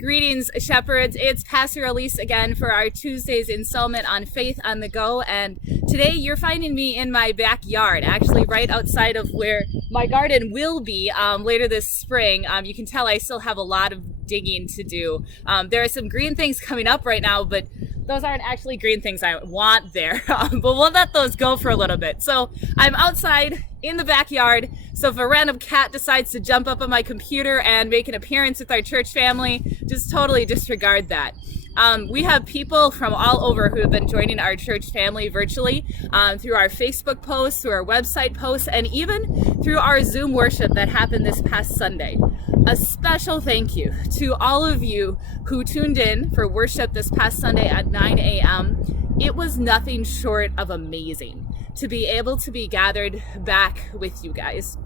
Greetings, shepherds. It's Pastor Elise again for our Tuesday's installment on Faith on the Go. And today you're finding me in my backyard, actually right outside of where my garden will be later this spring. You can tell I still have a lot of digging to do. There are some green things coming up right now, but those aren't actually green things I want there. But we'll let those go for a little bit. So I'm outside in the backyard. So if a random cat decides to jump up on my computer and make an appearance with our church family, just totally disregard that. We have people from all over who have been joining our church family virtually through our Facebook posts, through our website posts, and even through our Zoom worship that happened this past Sunday. A special thank you to all of you who tuned in for worship this past Sunday at 9 a.m. It was nothing short of amazing to be able to be gathered back with you guys.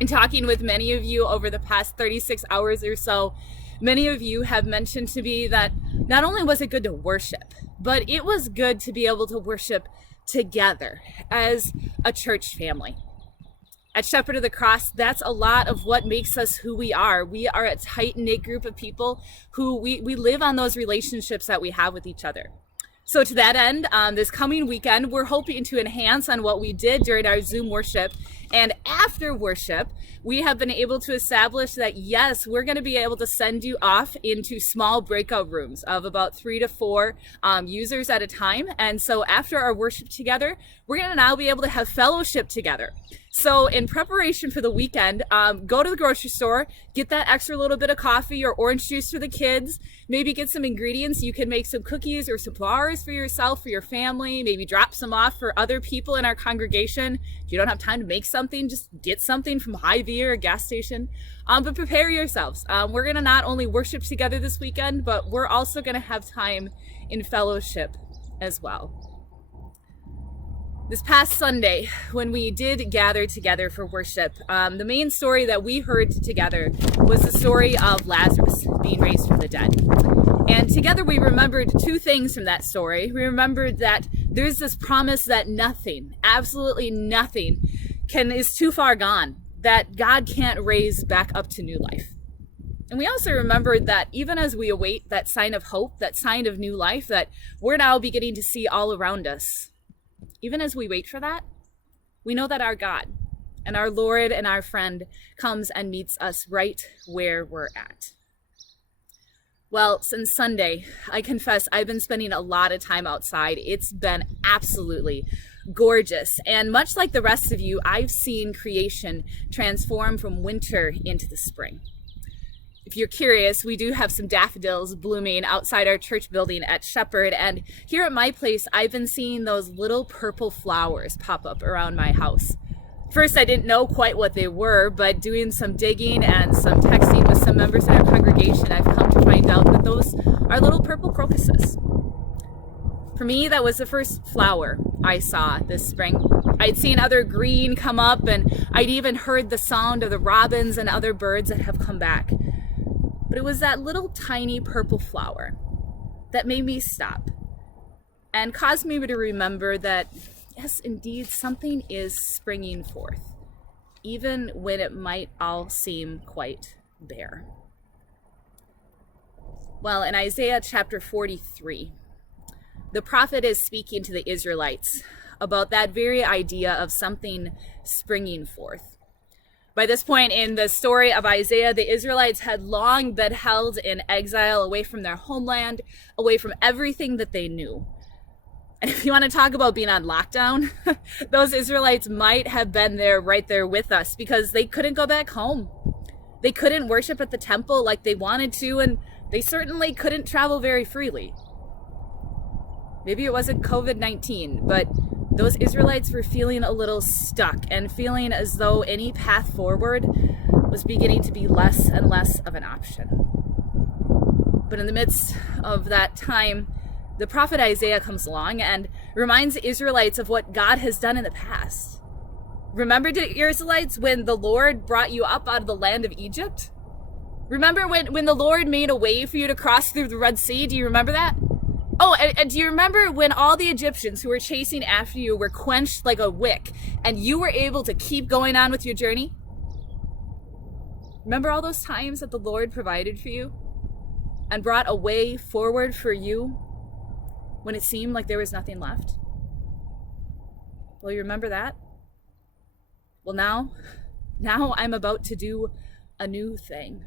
And talking with many of you over the past 36 hours or so, many of you have mentioned to me that not only was it good to worship, but it was good to be able to worship together as a church family. At Shepherd of the Cross, that's a lot of what makes us who we are. We are a tight-knit group of people who we live on those relationships that we have with each other. So to that end, this coming weekend, we're hoping to enhance on what we did during our Zoom worship. And after worship, we have been able to establish that, yes, we're going to be able to send you off into small breakout rooms of about 3 to 4 users at a time. And so after our worship together, we're going to now be able to have fellowship together. So in preparation for the weekend, go to the grocery store, get that extra little bit of coffee or orange juice for the kids, maybe get some ingredients. You can make some cookies or some bars for yourself, for your family, maybe drop some off for other people in our congregation. If you don't have time to make something, just get something from Hy-Vee or a gas station. But prepare yourselves. We're going to not only worship together this weekend, but we're also going to have time in fellowship as well. This past Sunday, when we did gather together for worship, the main story that we heard together was the story of Lazarus being raised from the dead. And together we remembered two things from that story. We remembered that there's this promise that nothing, absolutely nothing, is too far gone, that God can't raise back up to new life. And we also remembered that even as we await that sign of hope, that sign of new life that we're now beginning to see all around us, even as we wait for that, we know that our God and our Lord and our friend comes and meets us right where we're at. Well, since Sunday, I confess I've been spending a lot of time outside. It's been absolutely gorgeous. And much like the rest of you, I've seen creation transform from winter into the spring. If you're curious, we do have some daffodils blooming outside our church building at Shepherd. And here at my place, I've been seeing those little purple flowers pop up around my house. First, I didn't know quite what they were, but doing some digging and some texting with some members in our congregation, I've come to find out that those are little purple crocuses. For me, that was the first flower I saw this spring. I'd seen other green come up, and I'd even heard the sound of the robins and other birds that have come back. But it was that little tiny purple flower that made me stop and caused me to remember that, yes, indeed, something is springing forth, even when it might all seem quite bare. Well, in Isaiah chapter 43, the prophet is speaking to the Israelites about that very idea of something springing forth. By this point in the story of Isaiah, the Israelites had long been held in exile, away from their homeland, away from everything that they knew. And if you want to talk about being on lockdown, those Israelites might have been there right there with us, because they couldn't go back home. They couldn't worship at the temple like they wanted to, and they certainly couldn't travel very freely. Maybe it wasn't COVID-19, but those Israelites were feeling a little stuck and feeling as though any path forward was beginning to be less and less of an option. But in the midst of that time, the prophet Isaiah comes along and reminds the Israelites of what God has done in the past. Remember, Israelites, when the Lord brought you up out of the land of Egypt? Remember when the Lord made a way for you to cross through the Red Sea? Do you remember that? Oh, and do you remember when all the Egyptians who were chasing after you were quenched like a wick and you were able to keep going on with your journey? Remember all those times that the Lord provided for you? and brought a way forward for you when it seemed like there was nothing left? Well, you remember that? Well, now I'm about to do a new thing.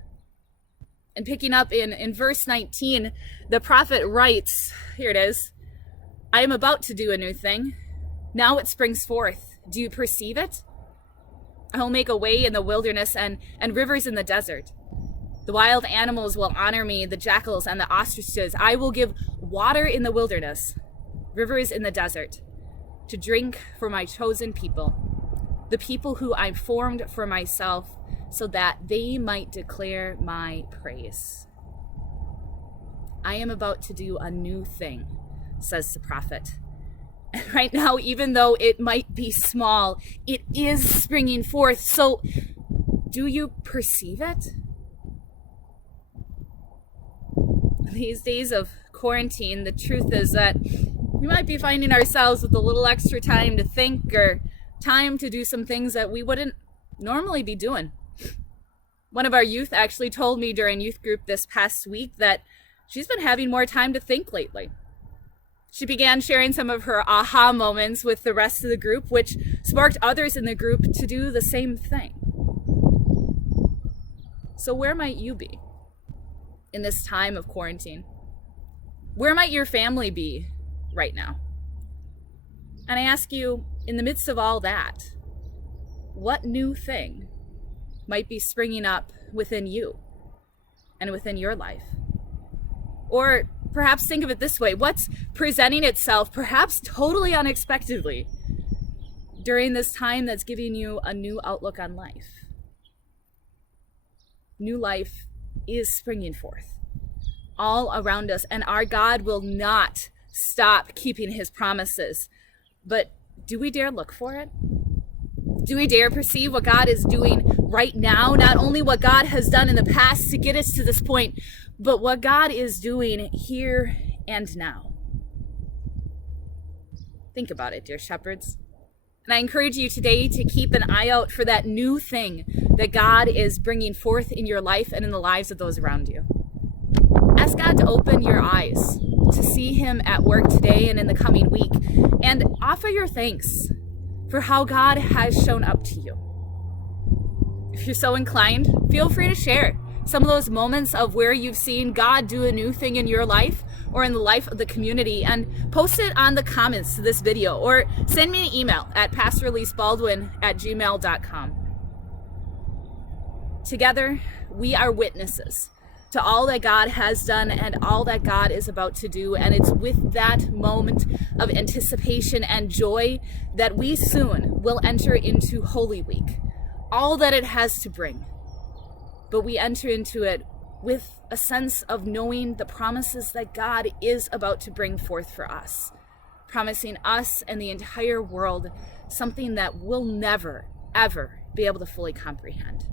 And picking up in verse 19, the prophet writes, here it is, I am about to do a new thing. Now it springs forth. Do you perceive it? I will make a way in the wilderness and rivers in the desert. The wild animals will honor me, the jackals and the ostriches. I will give water in the wilderness, rivers in the desert, to drink for my chosen people, the people who I formed for myself, so that they might declare my praise. I am about to do a new thing, says the prophet. And right now, even though it might be small, it is springing forth. So, do you perceive it? These days of quarantine, the truth is that we might be finding ourselves with a little extra time to think or time to do some things that we wouldn't normally be doing. One of our youth actually told me during youth group this past week that she's been having more time to think lately. She began sharing some of her aha moments with the rest of the group, which sparked others in the group to do the same thing. So where might you be in this time of quarantine? Where might your family be right now? And I ask you, in the midst of all that, what new thing might be springing up within you and within your life? Or perhaps think of it this way, what's presenting itself perhaps totally unexpectedly during this time that's giving you a new outlook on life? New life is springing forth all around us, and our God will not stop keeping his promises. But do we dare look for it? Do we dare perceive what God is doing right now? Not only what God has done in the past to get us to this point, but what God is doing here and now. Think about it, dear shepherds. And I encourage you today to keep an eye out for that new thing that God is bringing forth in your life and in the lives of those around you. Ask God to open your eyes to see him at work today and in the coming week, and offer your thanks for how God has shown up to you. If you're so inclined, feel free to share some of those moments of where you've seen God do a new thing in your life or in the life of the community, and post it on the comments to this video, or send me an email at pastorleesebaldwin@gmail.com. Together, we are witnesses to all that God has done and all that God is about to do. And it's with that moment of anticipation and joy that we soon will enter into Holy Week, all that it has to bring. But we enter into it with a sense of knowing the promises that God is about to bring forth for us, promising us and the entire world something that we'll never, ever be able to fully comprehend.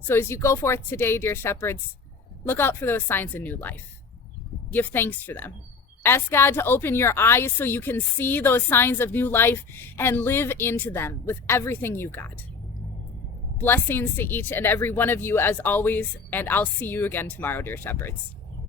So as you go forth today, dear shepherds, look out for those signs of new life. Give thanks for them. Ask God to open your eyes so you can see those signs of new life and live into them with everything you've got. Blessings to each and every one of you as always, and I'll see you again tomorrow, dear shepherds.